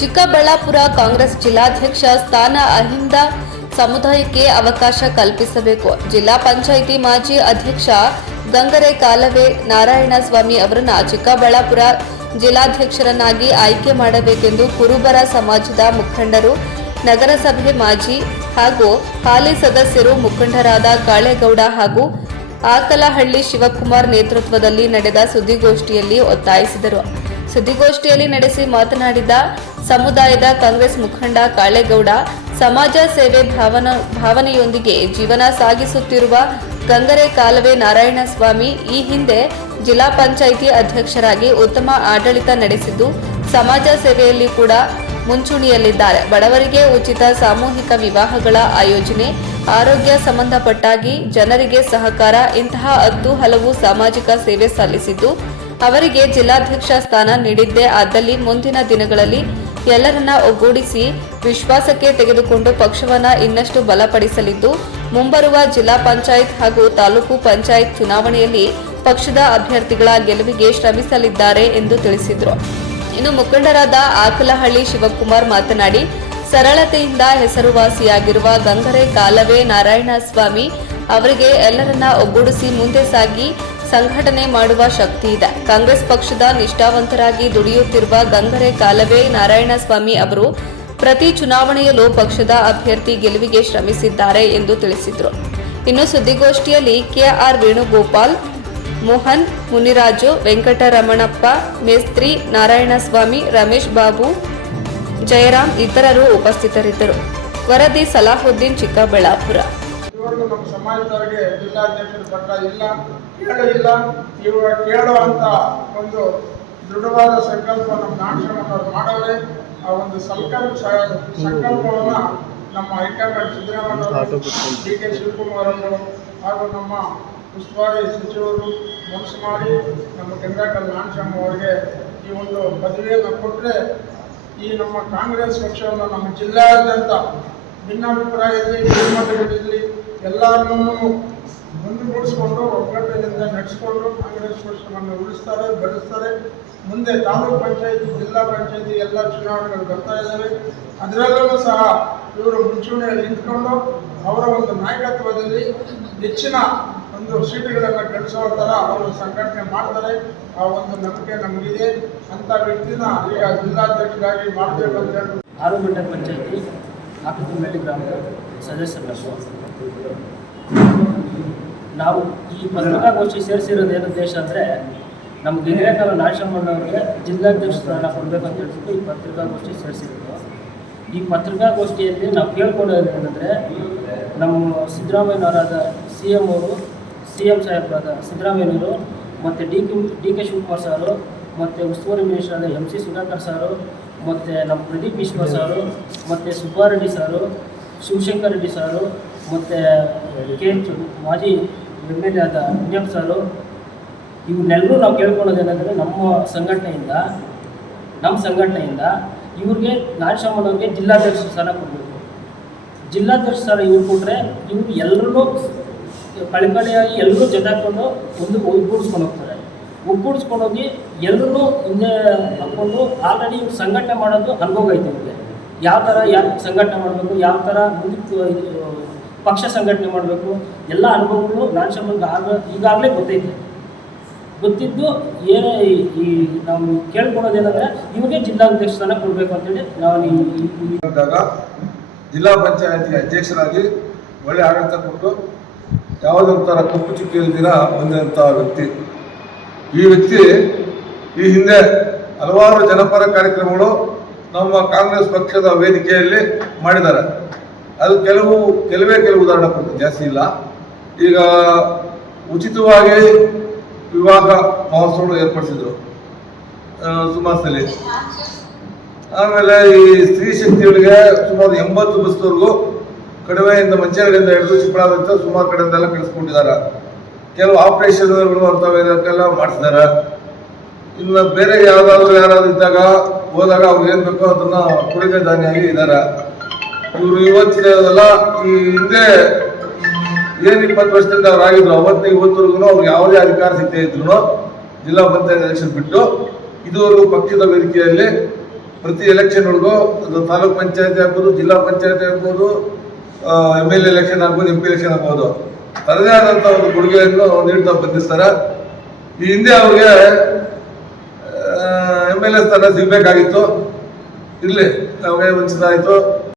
ಚಿಕ್ಕಬಳ್ಳಾಪುರ ಕಾಂಗ್ರೆಸ್ ಜಿಲ್ಲಾಧ್ಯಕ್ಷ ಸ್ಥಾನ ಅಹಿಂದ ಸಮುದಾಯಕ್ಕೆ ಅವಕಾಶ ಕಲ್ಪಿಸಬೇಕು. ಜಿಲ್ಲಾ ಪಂಚಾಯಿತಿ ಮಾಜಿ ಅಧ್ಯಕ್ಷ ಗಂಗರೆ ಕಾಲವೆ ನಾರಾಯಣಸ್ವಾಮಿ ಅವರನ್ನು ಚಿಕ್ಕಬಳ್ಳಾಪುರ ಜಿಲ್ಲಾಧ್ಯಕ್ಷರನ್ನಾಗಿ ಆಯ್ಕೆ ಮಾಡಬೇಕೆಂದು ಕುರುಬರ ಸಮಾಜದ ಮುಖಂಡರು, ನಗರಸಭೆ ಮಾಜಿ ಹಾಗೂ ಹಾಲಿ ಸದಸ್ಯರು, ಮುಖಂಡರಾದ ಕಾಳೇಗೌಡ ಹಾಗೂ ಆಕಲಹಳ್ಳಿ ಶಿವಕುಮಾರ್ ನೇತೃತ್ವದಲ್ಲಿ ನಡೆದ ಸುದ್ದಿಗೋಷ್ಠಿಯಲ್ಲಿ ಒತ್ತಾಯಿಸಿದರು. ಸುದ್ದಿಗೋಷ್ಠಿಯಲ್ಲಿ ನಡೆಸಿ ಮಾತನಾಡಿದ ಸಮುದಾಯದ ಕಾಂಗ್ರೆಸ್ ಮುಖಂಡ ಕಾಳೇಗೌಡ, ಸಮಾಜ ಸೇವೆ ಭಾವನೆಯೊಂದಿಗೆ ಜೀವನ ಸಾಗಿಸುತ್ತಿರುವ ಗಂಗರೆ ಕಾಲವೆ ನಾರಾಯಣಸ್ವಾಮಿ ಈ ಹಿಂದೆ ಜಿಲ್ಲಾ ಪಂಚಾಯಿತಿ ಅಧ್ಯಕ್ಷರಾಗಿ ಉತ್ತಮ ಆಡಳಿತ ನಡೆಸಿದ್ದು, ಸಮಾಜ ಸೇವೆಯಲ್ಲಿ ಕೂಡ ಮುಂಚೂಣಿಯಲ್ಲಿದ್ದಾರೆ. ಬಡವರಿಗೆ ಉಚಿತ ಸಾಮೂಹಿಕ ವಿವಾಹಗಳ ಆಯೋಜನೆ, ಆರೋಗ್ಯ ಸಂಬಂಧಪಟ್ಟಾಗಿ ಜನರಿಗೆ ಸಹಕಾರ, ಇಂತಹ 10 ಹಲವು ಸಾಮಾಜಿಕ ಸೇವೆ ಸಲ್ಲಿಸಿದ್ದು, ಅವರಿಗೆ ಜಿಲ್ಲಾಧ್ಯಕ್ಷ ಸ್ಥಾನ ನೀಡಿದ್ದೇ ಆದಲ್ಲಿ ಮುಂದಿನ ದಿನಗಳಲ್ಲಿ ಎಲ್ಲರನ್ನ ಒಗ್ಗೂಡಿಸಿ ವಿಶ್ವಾಸಕ್ಕೆ ತೆಗೆದುಕೊಂಡು ಪಕ್ಷವನ್ನು ಇನ್ನಷ್ಟು ಬಲಪಡಿಸಲಿದ್ದು, ಮುಂಬರುವ ಜಿಲ್ಲಾ ಪಂಚಾಯತ್ ಹಾಗೂ ತಾಲೂಕು ಪಂಚಾಯತ್ ಚುನಾವಣೆಯಲ್ಲಿ ಪಕ್ಷದ ಅಭ್ಯರ್ಥಿಗಳ ಗೆಲುವಿಗೆ ಶ್ರಮಿಸಲಿದ್ದಾರೆ ಎಂದು ತಿಳಿಸಿದರು. ಇನ್ನು ಮುಖಂಡರಾದ ಆಕಲಹಳ್ಳಿ ಶಿವಕುಮಾರ್ ಮಾತನಾಡಿ, ಸರಳತೆಯಿಂದ ಹೆಸರುವಾಸಿಯಾಗಿರುವ ಗಂಗರೆ ಕಾಲವೆ ನಾರಾಯಣಸ್ವಾಮಿ ಅವರಿಗೆ ಎಲ್ಲರನ್ನ ಒಗ್ಗೂಡಿಸಿ ಮುಂದೆ ಸಾಗಿ ಸಂಘಟನೆ ಮಾಡುವ ಶಕ್ತಿ ಇದೆ. ಕಾಂಗ್ರೆಸ್ ಪಕ್ಷದ ನಿಷ್ಠಾವಂತರಾಗಿ ದುಡಿಯುತ್ತಿರುವ ಗಂಗರೆ ಕಾಲವೆ ನಾರಾಯಣಸ್ವಾಮಿ ಅವರು ಪ್ರತಿ ಚುನಾವಣೆಯಲ್ಲೂ ಪಕ್ಷದ ಅಭ್ಯರ್ಥಿ ಗೆಲುವಿಗೆ ಶ್ರಮಿಸಿದ್ದಾರೆ ಎಂದು ತಿಳಿಸಿದರು. ಇನ್ನು ಸುದ್ದಿಗೋಷ್ಠಿಯಲ್ಲಿ ಕೆಆರ್ ವೇಣುಗೋಪಾಲ್, ಮೋಹನ್, ಮುನಿರಾಜು, ವೆಂಕಟರಮಣಪ್ಪ, ಮೇಸ್ತ್ರಿ, ನಾರಾಯಣಸ್ವಾಮಿ, ರಮೇಶ್ ಬಾಬು, ಜಯರಾಮ್ ಇತರರು ಉಪಸ್ಥಿತರಿದ್ದರು. ವರದಿ ಸಲಾಹುದ್ದೀನ್, ಚಿಕ್ಕಬಳ್ಳಾಪುರ. ನಮ್ಮ ಸಮಾಜದವರಿಗೆ ಜಿಲ್ಲಾಧ್ಯಕ್ಷರ ಪಟ್ಟ ಇಲ್ಲ, ಇವಾಗ ಕೇಳುವಂತ ಒಂದು ದೃಢವಾದ ಸಂಕಲ್ಪ ನಮ್ಮ ನಾಟಕವನ್ನು ಮಾಡವ್ರೆ. ಆ ಒಂದು ಸಂಕಲ್ಪವನ್ನ ನಮ್ಮ ಹೈಕಮಾಂಡ್ ಸಿದ್ದರಾಮಯ್ಯ, ಡಿ.ಕೆ. ಶಿವಕುಮಾರ್ ಅವರು ಹಾಗೂ ನಮ್ಮ ಉಸ್ತುವಾರಿ ಸಚಿವರು ಮನಸ್ಸು ಮಾಡಿ ನಮ್ಮ ಗಂಗಾಕಲ್ ನಾಣಸ್ವಾಮಿ ಅವರಿಗೆ ಈ ಒಂದು ಪದವಿಯನ್ನು ಕೊಟ್ಟರೆ ಈ ನಮ್ಮ ಕಾಂಗ್ರೆಸ್ ಪಕ್ಷವನ್ನು ನಮ್ಮ ಜಿಲ್ಲಾದ್ಯಂತ ಭಿನ್ನಾಭಿಪ್ರಾಯ ಇರಲಿ, ಭಿನ್ನಮತಗಳಿರಲಿ ಎಲ್ಲರನ್ನೂ ಮುಂದುಗೂಡಿಸ್ಕೊಂಡು ಒಗ್ಗಟ್ಟಿನಿಂದ ನಡೆಸಿಕೊಂಡು ಕಾಂಗ್ರೆಸ್ ಪಕ್ಷವನ್ನು ಉಳಿಸ್ತಾರೆ, ಬೆಳೆಸ್ತಾರೆ. ಮುಂದೆ ತಾಲೂಕು ಪಂಚಾಯತಿ, ಜಿಲ್ಲಾ ಪಂಚಾಯತಿ ಎಲ್ಲ ಚುನಾವಣೆಗಳು ಬರ್ತಾ ಇದ್ದಾವೆ. ಅದರಲ್ಲೂ ಸಹ ಇವರು ಮುಂಚೂಣಿಯಲ್ಲಿ ನಿಂತ್ಕೊಂಡು ಅವರ ಒಂದು ನಾಯಕತ್ವದಲ್ಲಿ ಹೆಚ್ಚಿನ ಒಂದು ಸೀಟುಗಳನ್ನು ಗಳಿಸುವ ಥರ ಅವರು ಸಂಘಟನೆ ಮಾಡ್ತಾರೆ. ಆ ಒಂದು ನಂಬಿಕೆ ನಮಗಿದೆ. ಅಂಥ ವ್ಯಕ್ತಿನ ಈಗ ಜಿಲ್ಲಾಧ್ಯಕ್ಷರಾಗಿ ಮಾಡಬೇಕು ಅಂತ ಹೇಳಿ ಆರುಗಂಟೆ ಪಂಚಾಯತಿ ಆಕಲಹಳ್ಳಿ ಗ್ರಾಮದ ಸದಸ್ಯರು ನಾವು ಈ ಪತ್ರಿಕಾಗೋಷ್ಠಿ ಸೇರಿಸಿರೋದು ಏನು ಉದ್ದೇಶ ಅಂದರೆ, ನಮ್ಮ ಗಂಗರೆ ಕಾಲವೆ ನಾರಾಯಣಸ್ವಾಮಿಯವರಿಗೆ ಜಿಲ್ಲಾಧ್ಯಕ್ಷ ಸ್ಥಾನ ಕೊಡಬೇಕಂತ ಹೇಳ್ಬಿಟ್ಟು ಈ ಪತ್ರಿಕಾಗೋಷ್ಠಿ ಸೇರಿಸಿರೋದು. ಈ ಪತ್ರಿಕಾಗೋಷ್ಠಿಯಲ್ಲಿ ನಾವು ಕೇಳ್ಕೊಳ್ಳೋದು ಏನಂದರೆ, ನಮ್ಮ ಸಿದ್ದರಾಮಯ್ಯನವರಾದ ಸಿ ಎಂ ಸಾಹೇಬರಾದ ಸಿದ್ದರಾಮಯ್ಯನವರು ಮತ್ತು ಡಿ.ಕೆ. ಶಿವಕುಮಾರ್ ಸಾರು ಮತ್ತು ಉಸ್ತುವಾರಿ ಮಿನಿಸ್ಟರ್ ಆದ MC ಸುಧಾಕರ್ ಸಾರು ಮತ್ತು ನಮ್ಮ ಪ್ರದೀಪ್ ಈಶ್ವರ್ ಸಾರು ಮತ್ತು ಸುಬ್ಬಾರೆಡ್ಡಿ ಸಾರು, ಶಿವಶಂಕರ್ ರೆಡ್ಡಿ ಸಾರು ಮತ್ತು ಮಾಜಿ MLA ಆದ ವಿಜಯಪ್ಪ ಸಾರು, ಇವನ್ನೆಲ್ಲರೂ ನಾವು ಕೇಳ್ಕೊಳ್ಳೋದೇನೆಂದರೆ, ನಮ್ಮ ಸಂಘಟನೆಯಿಂದ ಇವ್ರಿಗೆ ನಾರಾಯಣಸ್ವಾಮಿಯವ್ರಿಗೆ ಜಿಲ್ಲಾಧ್ಯಕ್ಷ ಸ್ಥಾನ ಕೊಡಬೇಕು. ಜಿಲ್ಲಾಧ್ಯಕ್ಷ ಸ್ಥಾನ ಇವ್ರು ಕೊಟ್ಟರೆ ಇವ್ರು ಎಲ್ಲರೂ ಕಳೆಕಡೆಯಾಗಿ ಎಲ್ಲರೂ ಜೊತೆ ಹಾಕ್ಕೊಂಡು ಒಗ್ಗೂಡಿಸ್ಕೊಂಡು ಹೋಗ್ತಾರೆ. ಒಗ್ಗೂಡಿಸ್ಕೊಂಡೋಗಿ ಎಲ್ಲರೂ ಹಿಂದೆ ಹಾಕ್ಕೊಂಡು ಆಲ್ರೆಡಿ ಇವ್ರು ಸಂಘಟನೆ ಮಾಡೋದು ಅನುಭವ ಐತೆ. ಇವ್ರಿಗೆ ಯಾವ ಥರ ಸಂಘಟನೆ ಮಾಡಬೇಕು, ಯಾವ ಥರ ಮುಂದಕ್ಕೆ ಪಕ್ಷ ಸಂಘಟನೆ ಮಾಡಬೇಕು, ಎಲ್ಲ ಅನುಭವಗಳು ನಾರಾಯಣಸ್ವಾಮಿಗೆ ಈಗಾಗಲೇ ಗೊತ್ತಿದ್ದು ಏನೇ ಈ ನಾವು ಕೇಳ್ಕೊಳ್ಳೋದೇನೆಂದರೆ, ಇವ್ರಿಗೆ ಜಿಲ್ಲಾಧ್ಯಕ್ಷ ಸ್ಥಾನ ಕೊಡಬೇಕು ಅಂತೇಳಿ ನಾವು ಜಿಲ್ಲಾ ಪಂಚಾಯತಿ ಅಧ್ಯಕ್ಷರಾಗಿ ಒಳ್ಳೆ ಆಡಳಿತ ಕೊಟ್ಟು ಯಾವುದೇ ಥರ ಕಪ್ಪು ಚುಕ್ಕಿ ಇಲ್ದಿರ ಬಂದಂಥ ವ್ಯಕ್ತಿ. ಈ ವ್ಯಕ್ತಿ ಈ ಹಿಂದೆ ಹಲವಾರು ಜನಪರ ಕಾರ್ಯಕ್ರಮಗಳು ನಮ್ಮ ಕಾಂಗ್ರೆಸ್ ಪಕ್ಷದ ವೇದಿಕೆಯಲ್ಲಿ ಮಾಡಿದ್ದಾರೆ. ಅದು ಕೆಲವೇ ಉದಾಹರಣೆ ಕೊಟ್ಟು ಜಾಸ್ತಿ ಇಲ್ಲ. ಈಗ ಉಚಿತವಾಗಿ ವಿವಾಹ ಮಹೋತ್ಸವ ಏರ್ಪಡಿಸಿದ್ರು ಸುಮಾರು. ಆಮೇಲೆ ಈ ಸ್ತ್ರೀ ಶಕ್ತಿಗಳಿಗೆ ಸುಮಾರು 80 ಬಸ್ವರೆಗೂ ಕಡಿಮೆಯಿಂದ ಮಂಚೇರಿಯಿಂದ ಹಿಡಿದು ಚಿಕ್ಕಬಳ್ಳಾಪುರ ಸುಮಾರು ಕಡೆಯಿಂದೆಲ್ಲ ಕಳಿಸ್ಕೊಂಡಿದ್ದಾರೆ. ಕೆಲವು ಆಪರೇಷನ್ಗಳು ಅಂತವೆಲ್ಲ ಮಾಡಿಸಿದ್ದಾರೆ. ಇನ್ನು ಬೇರೆ ಯಾರಾದ್ರೂ ಇದ್ದಾಗ ಹೋದಾಗ ಅವ್ರಿಗೆ ಏನು ಬೇಕೋ ಅದನ್ನ ಕೊಡುಗೆ ದಾನಿಯಾಗಿ ಇದ್ದಾರೆ. ಇವರು ಇವತ್ತಿನಲ್ಲ ಈ ಹಿಂದೆ ಏನು 20 ವರ್ಷದಿಂದ ಅವ್ರು ಆಗಿದ್ರು, ಇವತ್ತವರೆಗೂ ಅವ್ರಿಗೆ ಯಾವುದೇ ಅಧಿಕಾರ ಸಿಗದೇ ಇದ್ರು ಜಿಲ್ಲಾ ಪಂಚಾಯತ್ ಎಲೆಕ್ಷನ್ ಬಿಟ್ಟು ಇದುವರೆಗೂ ಪಕ್ಷದ ವೇದಿಕೆಯಲ್ಲಿ ಪ್ರತಿ ಎಲೆಕ್ಷನ್ಗಳಿಗೂ ಅದು ತಾಲೂಕ್ ಪಂಚಾಯತಿ ಆಗ್ಬೋದು, ಜಿಲ್ಲಾ ಪಂಚಾಯತಿ ಆಗ್ಬೋದು, MLA ಎಲೆಕ್ಷನ್ ಆಗ್ಬೋದು, MP ಎಲೆಕ್ಷನ್ ಆಗ್ಬೋದು, ತನ್ನದೇ ಆದಂಥ ಒಂದು ಕೊಡುಗೆಯನ್ನು ನೀಡ್ತಾ ಬಂದಿರ್ತಾರೆ. ಈ ಹಿಂದೆ ಅವ್ರಿಗೆ MLA ಸ್ಥಾನ ಸಿಗಬೇಕಾಗಿತ್ತು, ಇರಲಿ ಅವ್ರಿಗೆ ವಂಚಿತ ಆಯಿತು.